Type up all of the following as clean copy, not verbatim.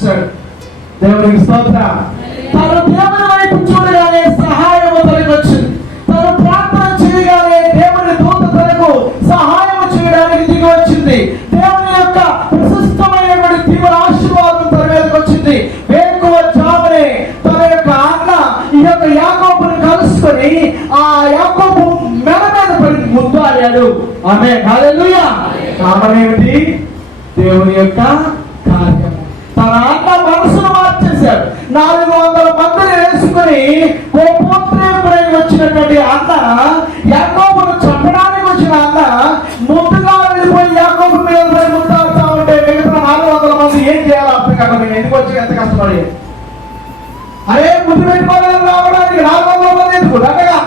వచ్చాడు. దేవునికి స్తోత్రం. తను దేవుని వైపు చూడగానే సహాయం తనకు వచ్చింది. తను ప్రార్థన చేయగానే దేవుని దూత తనకు సహాయం చేయడానికి దిగి వచ్చింది. దేవుని యొక్క ప్రశస్తమైనటువంటి తీవ్ర ఆశీర్వాదం తన మీదకి వచ్చింది. వేకువ జామునే తన యొక్క అన్న ఈ యొక్క యాకోబుని కలుసుకొని ఆ యాకోబు మెడ మీద పడి ముద్దాడాడు. ఆమేన్, హల్లెలూయా. కారణం ఏమిటి? దేవుని యొక్క కార్యము. తన అన్న మనసును మార్చేశాడు. 400 మందిని వేసుకుని కోపోద్రేకుడై వచ్చినటువంటి అన్న, యాకోబును చంపడానికి వచ్చిన అన్న ముద్దుగా వెళ్ళిపోయి యాకోబు మీద పడి ముద్దాడుతూ ఉంటే మిగతా 400 మంది ఏం చేయాలి అర్థం కాదు. నేను ఎందుకు వచ్చి ఎంత కష్టపడి అరే ముద్దు పెట్టుకోవాలని రావడానికి 400 మంది ఎందుకు అనగా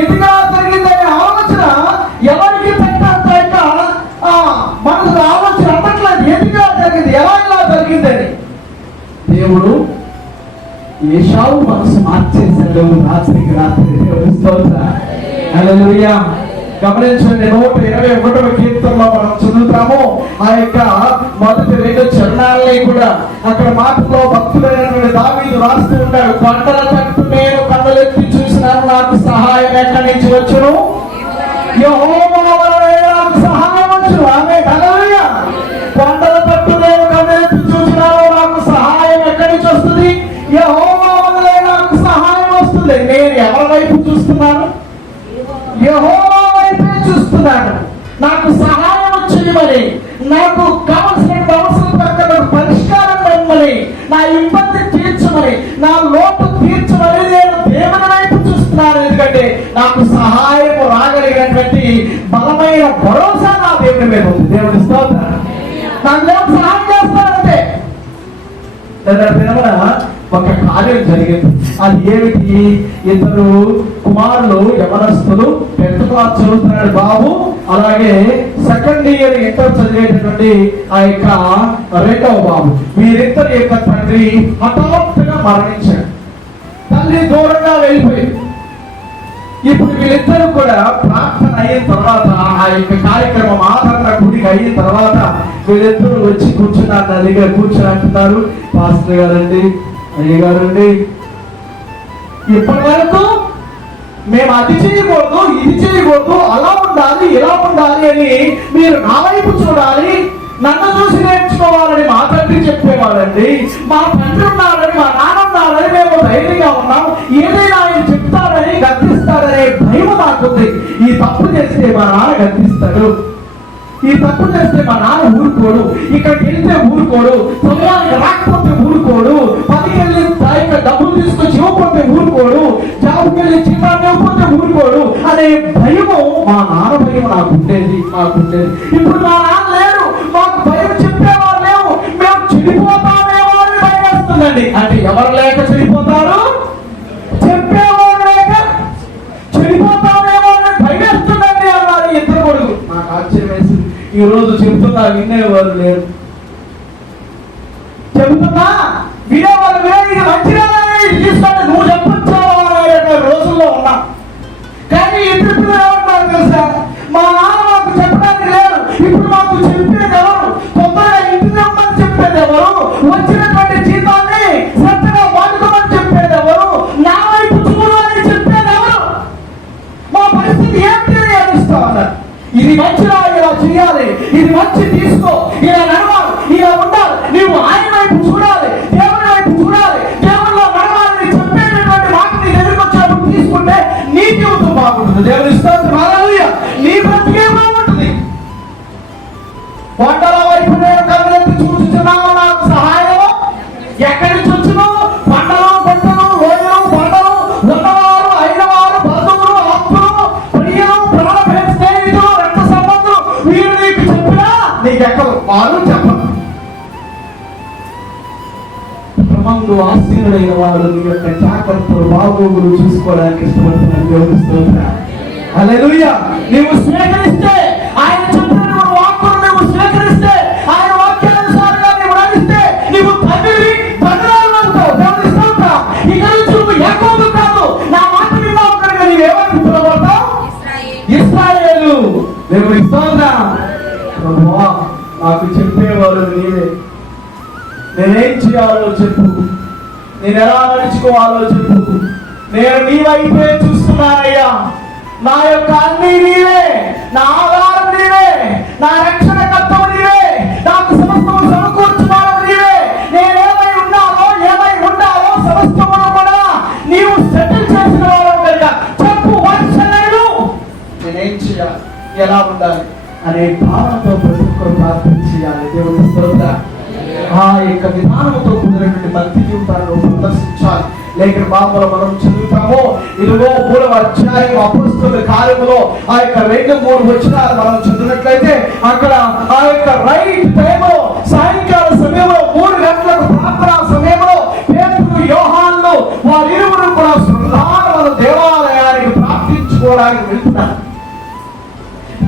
ఎందుగా జరిగిందనే ఆలోచన ఎవరికి పెట్టాక మనకు ఆలోచన అప్పట్లేదు. ఎందుగా జరిగింది, ఎలా ఇలా జరిగిందని దేవుడు ఏశావు మనసు మార్చేశాడు రాత్రికి రాత్రి. దేవుని స్తోత్రం, హల్లెలూయా. గమనించండి, 121వ కీర్తనలో మనం చదువుతాము. ఆ యొక్క మొదటి 2 చరణాలని కూడా అక్కడ మాటలో భక్తుడైనటువంటి దావీదు రాస్తూ ఉంటాడు. కొండల తట్టు నేను కన్నులెత్తి చూసినాను, నాకు సహాయం ఎక్కడి నుంచి వచ్చును? యెహోవా వలన నాకు సహాయం వచ్చును. ఆమేన్, హల్లెలూయా. కొండల తట్టు నేను కన్నులెత్తి చూసినాను, నాకు సహాయం ఎక్కడి నుంచి వస్తుంది? యెహోవా వలన నాకు సహాయం వస్తుంది. నేను ఎవరి వైపు చూస్తున్నాను? యెహోవా వైపే చూస్తున్నాను. నాకు సహాయం చేయమని, నాకు కావలసిన అవసరం ప్రకారం పరిష్కారం ఇవ్వమని, నా ఇబ్బంది తీర్చమని, నా లోటు తీర్చమని నేను దేవుని వైపు చూస్తున్నాను. ఎందుకంటే నాకు సహాయం రాగలిగినటువంటి బలమైన భరోసా నా దేవుని మీద ఉంది. దేవుని స్తోత్రం. నాకు దేవుడు సహాయం చేస్తానంటే ఒక కార్యం జరిగింది. అది ఏమిటి? 2 కుమారులు యవనస్తులు 10th క్లాస్ చదువుతున్నాడు బాబు, అలాగే 2nd ఇయర్ ఇంటర్ చదివేటటువంటి ఆ యొక్క 2వ బాబు. వీరిద్దరి యొక్క తండ్రి హఠాత్తుగా మరణించాడు. తల్లి దూరంగా వెళ్ళిపోయింది. ఇప్పుడు వీళ్ళిద్దరూ కూడా ప్రార్థన అయిన తర్వాత, ఆ యొక్క కార్యక్రమం ఆదరణ గుడికి అయిన తర్వాత వీళ్ళిద్దరూ వచ్చి కూర్చున్నారు. నా దగ్గర కూర్చొని అంటున్నారు, పాస్టర్ గారండి, అయ్యగారండి, ఇప్పటి వరకు మేము అది చేయకూడదు, ఇది చేయకూడదు, అలా ఉండాలి, ఇలా ఉండాలి అని మీరు నా వైపు చూడాలి, నన్ను చూసి నేర్చుకోవాలని మా తండ్రి చెప్పేవాళ్ళండి. మా తండ్రి ఉన్నారని, మా నాన్న ఉన్నారని మేము ధైర్యంగా ఉన్నాం. ఏదైనా ఆయన చెప్తారని, గద్దిస్తారనే భయం నాకుంది. ఈ తప్పు చేస్తే మా నాన్న గద్దిస్తాడు, ఈ తప్పు చేస్తే మా నాన్న ఊరుకోడు, ఇక్కడికి వెళ్తే ఊరుకోడు, సమయానికి రాకపోతే ఊరుకోడు, పనికి వెళ్ళి డబ్బులు తీసుకొచ్చి ఇవ్వకపోతే ఊరుకోడు, జాబ్కి వెళ్ళి చిన్నాన్ని ఇవ్వకపోతే ఊరుకోడు అనే భయము, మా నాన్న భయం నాకుండేది. ఇప్పుడు మా నాన్న లేరు, మాకు భయం చెప్పేవారు లేవు, మేము చెడిపోతామేమో అని భయం వేస్తుందండి. అంటే ఎవరు లేక చెడిపోతారు? చెప్పేవారు లేక చెడిపోతామేమో అని భయం వేస్తుందండి అన్నారు 2 కొడుకు. నాకు ఆశ్చర్యం వేసింది. ఈ రోజు చెబుతున్నా వినేవారు లేరు, చెబుతున్నా వినేవారు లేరు. ఇది మంచిగా తీసుకుంటే నువ్వు చెప్పొచ్చావు రోజుల్లో ఉన్నా. కానీ ఇప్పుడు ఏమంటారు తెలుసా? మా నాన్న మాకు చెప్పడానికి లేరు, ఇప్పుడు మాకు చెప్పేది ఎవరు? కొత్తగా ఇంటి నెంబర్ చెప్పేది ఎవరు? వచ్చినటువంటి జీతాన్ని శ్రద్ధగా వాడుకోమని చెప్పేది ఎవరు? నా వైపు చూడాలని చెప్పేది ఎవరు? మా పరిస్థితి ఏంటి అని అనిస్తా ఉన్నారు. ఇది మంచిగా ఇలా చేయాలి, ఇది మంచి తీసుకో, ఇలా నడవాలి, ఇలా ఉండాలి, నీవు ఆయన వైపు చూడాలి, దేవుని వైపు చూడాలి, దేవునిలో నడవాలని చెప్పేటటువంటి వాటిని ఎదుర్కొచ్చినప్పుడు తీసుకుంటే నీ జీవితం బాగుంటుంది. దేవుని స్తోత్రం, హల్లెలూయా. నీ బ్రతికే బాగుంటుంది. కొండల వైపు నేను కన్నులెత్తి చూస్తున్నాను, నాకు సహాయము ఎక్కడి నుంచి వచ్చును? పంటలు, పంటలు, లోయలు, పంటలు, ఉన్నవారు, అయినవారు, బంధువులు, ఆప్తులు, ప్రియులు, ప్రాణభేద స్నేహితులు, రక్త సంబంధులు, వీరు నీకు చెప్పినా నీకెక్కదు, వారు చెప్పరు. క్రమంలో ఆశీనుడైన వారు నీ యొక్క జాగ్రత్తలు, బాగోగులు చూసుకోవడానికి ఇష్టపడుతున్నారు. దేవుని స్తోత్రం, హల్లెలూయా. నీవు స్వీకరిస్తే, ఆయన చెప్పిన వాక్కును నువ్వు స్వీకరిస్తే, ఆయన వాక్యానుసారంగా నీవు నడిస్తే నీవు తండ్రివి, తండ్రులు అవుతావు. దేవుని స్తోత్రం. ఇక నుంచి నువ్వు యాకోబు కాదు, నా మాట విన్నావు కనుక నీవేమని పిలువబడతావు? ఇశ్రాయేలు. దేవుని స్తోత్రం. ప్రభువా, నాకు చెప్పేవారు నీవే, చేయాలో చెప్పు, నేను ఎలా నడుచుకోవాలో చెప్పు. నేను నీ వైపే చూస్తున్నానయ్యా. నా యొక్క అన్ని నీవే, నా ఆధారం నీవే, నా రక్షణకర్తవు నీవే, నాకు సమస్తము సమకూర్చున్నావు నీవే. నేనేమై ఉండాలో సమస్తమును కూడా నీవు సెటిల్ చేసిన వాడు కనుక చెప్పు, వర్షలేదు నేనేం చేయాలి, ఎలా ఉండాలి అనే భావనతో ప్రతి ఒక్కరు ప్రార్థన చేయాలి. దేవుని స్తోత్రం. ఆ యొక్క విధానంతో కూడినటువంటి భక్తి జీవితాలను ప్రదర్శించాలి. లేఖన భాగంలో మనం చదువుతాము. ఇదిగో 3వ అధ్యాయం అపొస్తలుల కార్యములో ఆ యొక్క 2-3 వచనాలు మనం చదివినట్లయితే అక్కడ ఆ యొక్క రైట్ టైంలో సాయంకాల సమయంలో 3 గంటలకు ప్రార్థనా సమయంలో పేతురు, యోహానులు వారిరువురు కూడా శృంగారముల దేవాలయానికి ప్రార్థించుకోవడానికి వెళ్తున్నారు.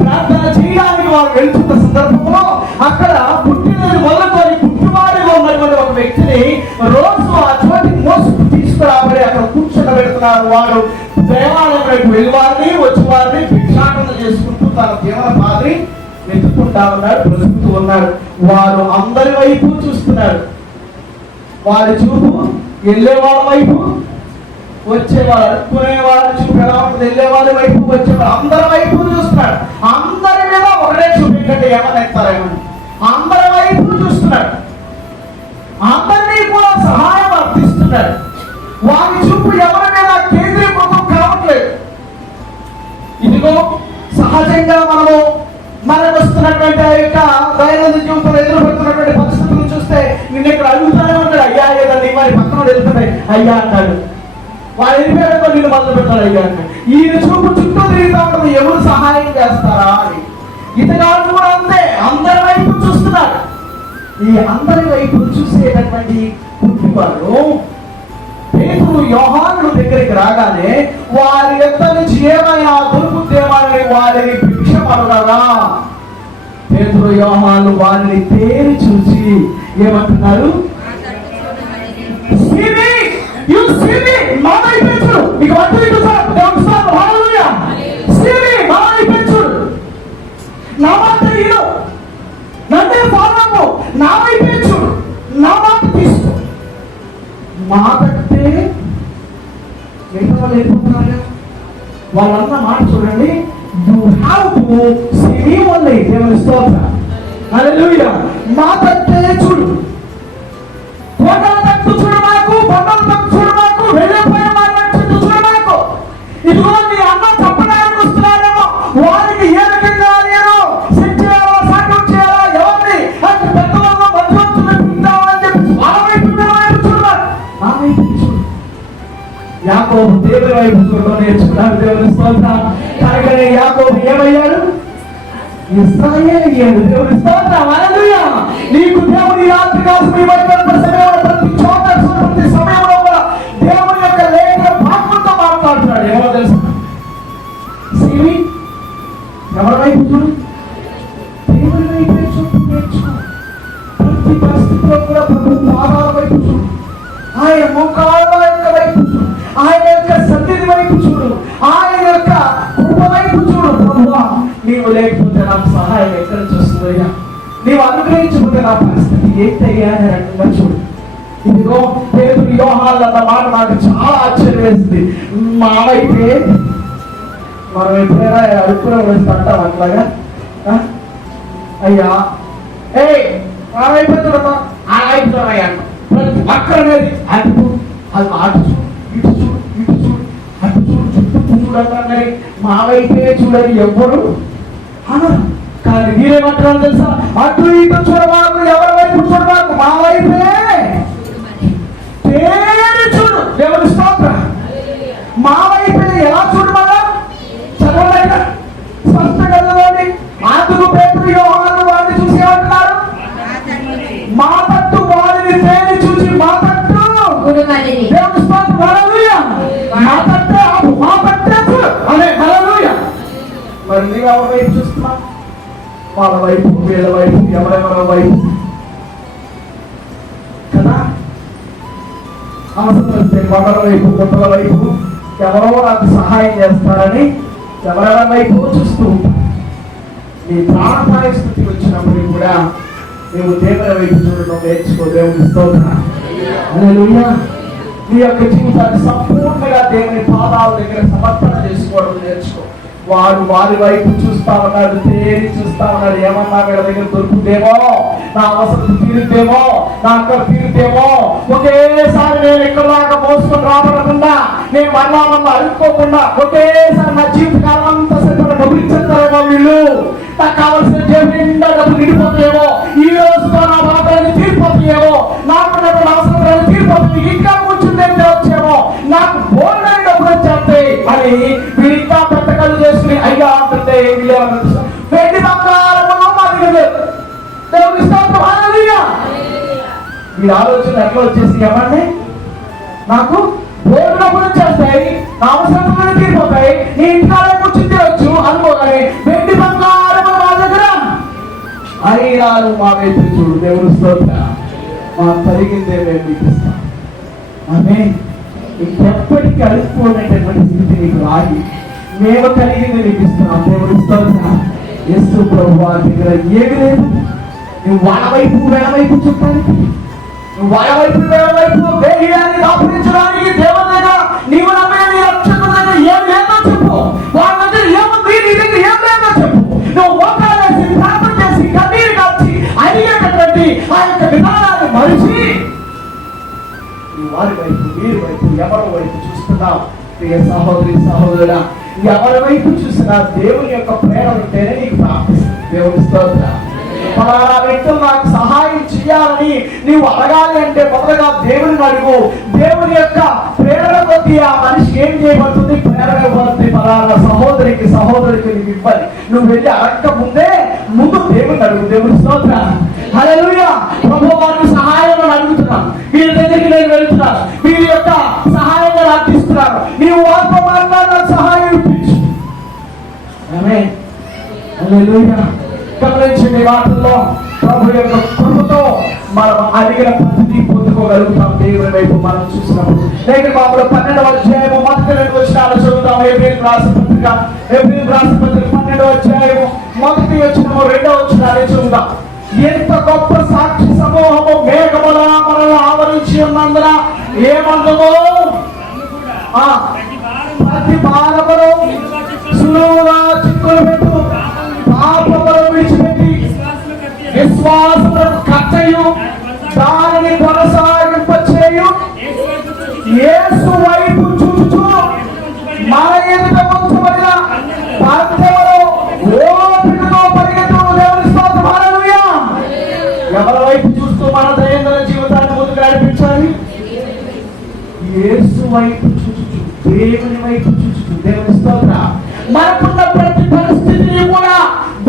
ప్రార్థన చేయడానికి వారు వెళ్తున్న సందర్భంలో అక్కడ పుట్టినది మొదలుకొని పుట్టివాడిగా ఉన్నటువంటి ఒక వ్యక్తిని రోజు ఆ చోటికి మోసుకు తీసుకురాబడి అక్కడ కూర్చోబెడుతున్నారు. వాడు దేవాలయంలోకి వెళ్ళివారిని వచ్చేవారిని భిక్షాటన చేసుకుంటూ తన జీవన మాదిరి వెతుక్కుంటా ఉన్నాడు, బ్రతుకుతూ ఉన్నాడు. వారు అందరి వైపు చూస్తున్నాడు. వారి చూపు వెళ్ళే వాళ్ళ వైపు, వచ్చేవాడు అడుక్కునేవాడు చూపు ఎలా ఉంటుంది, వెళ్ళేవాడి వైపు వచ్చేవాడు అందరి వైపు చూస్తున్నాడు. అందరి మీద ఒకటే చూపించండి ఏమని ఎత్తారేమని అందరి వైపు చూస్తున్నాడు. అందరినీ కూడా సహాయం అర్థిస్తున్నాడు. వారి చూపు ఎవరి మీద కేంద్రీకృతం కావట్లేదు. ఇదిగో సహజంగా మనకు వస్తున్నటువంటి ఆ యొక్క దైనందిన జీవితంలో ఎదురుపడుతున్నటువంటి పరిస్థితులను చూస్తే నిన్న ఇక్కడ అడుగుతానే ఉంటాడు, అయ్యా ఏదండి వారి పక్కన వెళ్తున్నాయి అయ్యా అంటాడు. వారు వెళ్ళిపోయాక నిన్ను మొదలు పెడతాడు అయ్యా అంటాడు. ఈయన చూపు చుట్టూ తిరుగుతా ఉంటుంది, ఎవరు సహాయం చేస్తారా అని. ఇతగాడు కూడా అంతే, అందరి వైపు చూస్తున్నాడు. ఈ అందరి వైపు చూసేటటువంటి పుట్టివారు పేతురు, యోహానుల దగ్గరికి రాగానే వారి యొక్క నుంచి ఏమైనా దొరుకుతేమని వారిని భిక్ష పడరా. పేతురు, యోహానులు వారిని తేరి చూసి ఏమంటున్నారు, నా మాట విను, నన్నే ఫాలో, నా వైపే చూడు, నా మాట తీసుకో. మాకంటే మిగతా వాళ్ళు వెళ్ళిపోతున్నారు. వాళ్ళన్న మాట చూడండి, you have to see me only. దేవుని స్తోత్రం. హల్లెలూయా. మాకంటే చూడు, కొండల తట్టు చూడు మాకు, కొండల తట్టు చూడు మాకు, వెళ్ళిపోయిన వారి చుట్టూ చూడు మాకు. ఇదిగో నీ అన్న చెప్పడానికి వస్తున్నాడేమో, వారికి ఏ రకంగా నేను సెట్ చేయాలో, సాధ్యం చేయాలో, ఎవరిని అంటే పెద్దవాళ్ళు మధ్యవర్తులు పిలుద్దామని చెప్పి వాళ్ళ వైపు చూడు, నా వైపు చూడు. యాకోబు దేవుని వైపు చూడడం నేర్చుకున్నాడు. దేవుని స్తోత్రం. కనుకనే యాకోబు ఏమయ్యాడు, ఇశ్రాయేలీయుడు. దేవుని స్తోత్రం. హల్లెలూయా. నీకు దేవుని రాత్రి కాలం సమయంలో ప్రతి చోట ప్రతి సమయంలో కూడా దేవుని యొక్క లేఖన భాగంతో మాట్లాడుతున్నాడు. ఎవరో తెలుసు, ఎవరి వైపు చూడు, దేవుని వైపు చూడు. ప్రతి పరిస్థితిలో కూడా ప్రభు పాదాల వైపు చూడు, ఆయన మోకాళ్ళ యొక్క వైపు చూడు, ఆయన యొక్క సన్నిధి వైపు చూడు, ఆయన యొక్క కృప వైపు చూడు. ప్రభువా, నీవు లేకపోతే నాకు సహాయం ఎక్కడ చూస్తుందయ్యా, నీవు అనుగ్రహించకపోతే నా పరిస్థితి ఏంటయ్యా అని రకంగా చూడు. ఇదిగో పేతురు, యోహానులు అన్న మాట నాకు చాలా ఆశ్చర్యం వేసింది. మా వైపే మనం ఎప్పుడైనా అడుక్కునే వస్తే అంటాం అట్లాగా, అయ్యా ఏ మా వైపు చూడమ్మా, ఆ వైపు చూడయ్యా అక్కడనేది అటు అది అటు చూడు, ఇటు చూడు, ఇటు చూడు, అటు చూడు, చుట్టూ చూడగానే మా వైపే చూడని ఎవ్వరు అనరు. కానీ మీరేమంటారు తెలుసా, అటు ఇటు చూడవాకు, ఎవరి వైపు చూడవాకు, మా వైపే తేరి చూడు. దేవుని స్తోత్రం. మా వైపే ఎలా చూడమన్నా చదవలేక స్పష్టంగా చదవండి. అందుకు పేతురు, యోహానులు వారిని చూసి ఏమంటున్నారు, మా తట్టు వారిని తేరి చూసి మా తట్టు. దేవుని స్తోత్రం. హల్లెలూయా. మా తట్టే ఆపు, మా తట్టే చూడు అనే. హల్లెలూయా. మరి నీవు ఎవరి వైపు చూస్తున్నావు? వాళ్ళ వైపు, వీళ్ళ వైపు, ఎవరెవరి వైపు కదా. అవసరం వస్తే కొండల వైపు, గుట్టల వైపు, ఎవరో నాకు సహాయం చేస్తారని ఎవరెవరి వైపు చూస్తూ ఉంటారు. నీ ప్రాణాపాయ స్థితి వచ్చినప్పుడు కూడా నువ్వు దేవుని వైపు చూడడం నేర్చుకో. దేవుని స్తోత్రం. హల్లెలూయా. నీ యొక్క జీవితాన్ని సంపూర్ణంగా దేవుని పాదాల దగ్గర సమర్పణ చేసుకోవడం నేర్చుకో. వారి వైపు చూస్తా ఉన్నాడు, తేరి చూస్తా ఉన్నాడు. ఏమన్నా వీళ్ళ దగ్గర దొరుకుతేమో, నా అవసరం తీరుతేమో, నా అక్కడ తీరుతేమో, ఒకేసారి నేను ఎక్కడలాగా మోసుకొని రాబడకుండా, నేను మళ్ళా అడుక్కోకుండా ఒకేసారి నా జీవితకాలం అంతా సరిపడా డబ్బులు ఇచ్చేస్తారేమో వీళ్ళు, నాకు కావాల్సిన జీవితం నిండా డబ్బులు నిండిపోతాయేమో, ఈ రోజుతో నా బాధలు తీరిపోతాయేమో, నాకు అవసరం తీరిపోతుంది, ఇంకా కూర్చుంటే వచ్చేమో, నాకు బోర్డని డబ్బులు వచ్చేస్తాయి అని వీళ్ళు ఇంకా పెట్టకలు చేసుకుని అయ్యా అంటే ఏమి లేవని వెండి బంగారము మా దగ్గర లేదు. దేవుని స్తోత్రం. హల్లెలూయా. ఈ ఆలోచన ఎట్లా వచ్చేసి ఏమండి, నాకు బోర్డు డబ్బులు వచ్చేస్తాయి, నా అవసరం తీరిపోతాయి, నీ ఇంటికాలే కూర్చుని తినొచ్చు అనుకోగానే వెండి బంగారము మా దగ్గర అయినాను మా వైపు చూడు. దేవుని స్తోత్రం. మా కలిగిందే మేము మీకు ఇస్తాం. ఆమె ఇంకెప్పటికీ అడుక్కోనటువంటి స్థితి నీకు రాగి మేము కలిగింది నీకు ఇస్తున్నాం. దేవుని స్తోత్రం. యేసు ప్రభువు దగ్గర ఏమి లేదు. నువ్వు వాళ్ళ వైపు వేళవైపు చెప్పడానికి, నువ్వు వాళ్ళ వైపు వేళవైపు వేయాన్ని దాపించడానికి దేవుని దగ్గర నీవు నమ్మే నీ రక్షకుల దగ్గర ఏం లేదో చెప్పు. వాళ్ళ దగ్గర ఏముంది, నీ దగ్గర ఏం లేదో చెప్పు. నువ్వు మోకాలేసి ప్రార్థన చేసి కన్నీరు కాచి అడిగేటటువంటి ఆ యొక్క విధానాన్ని మరిచి వారి వైపు, వీరి వైపు, ఎవరి వైపు చూస్తున్నావు? ప్రియ సహోదరి సహోదరుడా, ఎవరి వైపు చూసినా దేవుని యొక్క ప్రేమ ఉంటేనే నీకు ప్రాప్తిస్తుంది. దేవుని స్తోత్రం. ఫలానా వ్యక్తులు నాకు సహాయం చేయాలని నీవు అడగాలి అంటే మొదలుగా దేవుని అడుగు. దేవుని యొక్క ప్రేరణ కొద్ది ఆ మనిషికి ఏం చేయబడుతుంది? ప్రేరణ ఇవ్వబడుతుంది. ఫలానా సహోదరికి నీకు ఇవ్వాలి. నువ్వు వెళ్ళి అడగక ముందు దేవుని అడుగు. దేవుని స్తోత్రం. హల్లెలూయా. ప్రభువు వారికి సహాయం అడుగుతున్నాను, వీరి దగ్గరికి నేను వెళ్తున్నాను, వీరి యొక్క సహాయంగా అర్థిస్తున్నాను, నీవు వాస్తవంగా నాకు సహాయం ఇప్పించు. ఆమేన్. హల్లెలూయా. గమనించండి, వాటిల్లో ప్రభు యొక్క కృపతో మనం అడిగిన ప్రతిదీ పొందుకోగలుగుతాం. దేవుని వైపు మనం చూసినప్పుడు లేక బాబులో 12వ అధ్యాయము మొదటి 2 వచనాలు చదువుతాం. ఏప్రిల్ రాసిన పత్రిక 12వ అధ్యాయము మొదటి వచనము 2వ వచనాలు చదువుతాం. ఎంత గొప్ప సాక్షి సమూహము మేఘముల మనల్ని ఆవరించి ఉన్నందున ఏమందుమో ప్రతి భారమును సులువుగా చిక్కులు పెట్టు, పాపమును విడిచిపెట్టి విశ్వాసములకు కట్టయు దానిని కొనసాగింపచేయు యేసు వైపు చూచుచు మన ఎదుట ఉంచబడిన పందెములో ఓపికతో పరిగెత్తు. దేవుని స్తోత్రం. హల్లెలూయా. ఎవరి వైపు చూస్తూ మన దైనందిన జీవితాన్ని ముందుకు నడిపించాలి? యేసు వైపు చూచుచు, దేవుని వైపు చూచుచు. దేవుని స్తోత్రం. మనకున్న ప్రతి పరిస్థితిని కూడా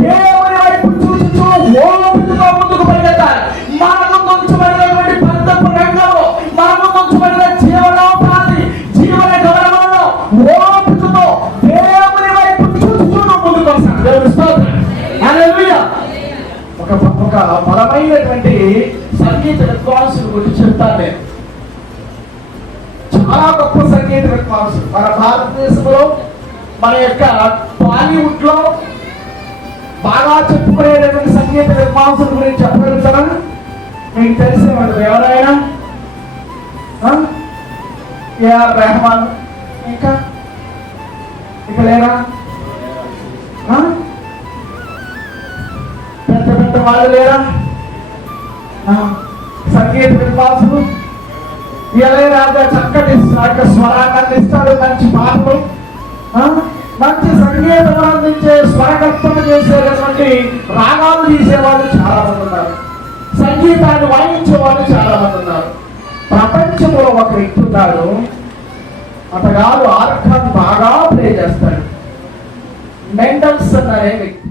దేవుని వైపు చూచుచు ఓపికతో ముందుకు పరిగెత్తాలి. మనకు ఉంచబడినటువంటి పందెపు రంగంలో, మనకు ఉంచబడిన జీవనోపాధి, జీవన గౌరవంలో ఓపికతో దేవుని వైపు చూచుచు ముందుకు వస్తాను. దేవుని స్తోత్రం. హల్లెలూయా. ఒక బలమైనటువంటి సంగీత విద్వాంసుల గురించి చెప్తాను నేను. చాలా గొప్ప సంగీత విద్వాంసులు మన భారతదేశంలో, మన యొక్క బాలీవుడ్ లో బాగా చెప్పుకునేటటువంటి సంగీత విద్వాంసుల గురించి చెప్పగలుగుతారా? మీకు తెలిసేవాడు ఎవరైనా? ఏఆర్ రెహమాన్, ఇంకా లేరా? పెద్ద వాళ్ళు లేరా సంగీత విద్వాంసులు? ఇళయరాజా చక్కటి స్వరాన్ని అందిస్తాడు, మంచి పాటలు, మంచి సంగీతం అందించే, స్వరకల్పన చేసేటటువంటి రాగాలు తీసేవాళ్ళు చాలా మంది ఉన్నారు, సంగీతాన్ని వాయించే వాళ్ళు చాలా మంది ఉన్నారు. ప్రపంచంలో ఒక వ్యక్తి ఉన్నాడు, అతగాడు ఆర్గాన్ బాగా ప్లే చేస్తాడు. మెండల్సన్ అనే వ్యక్తి.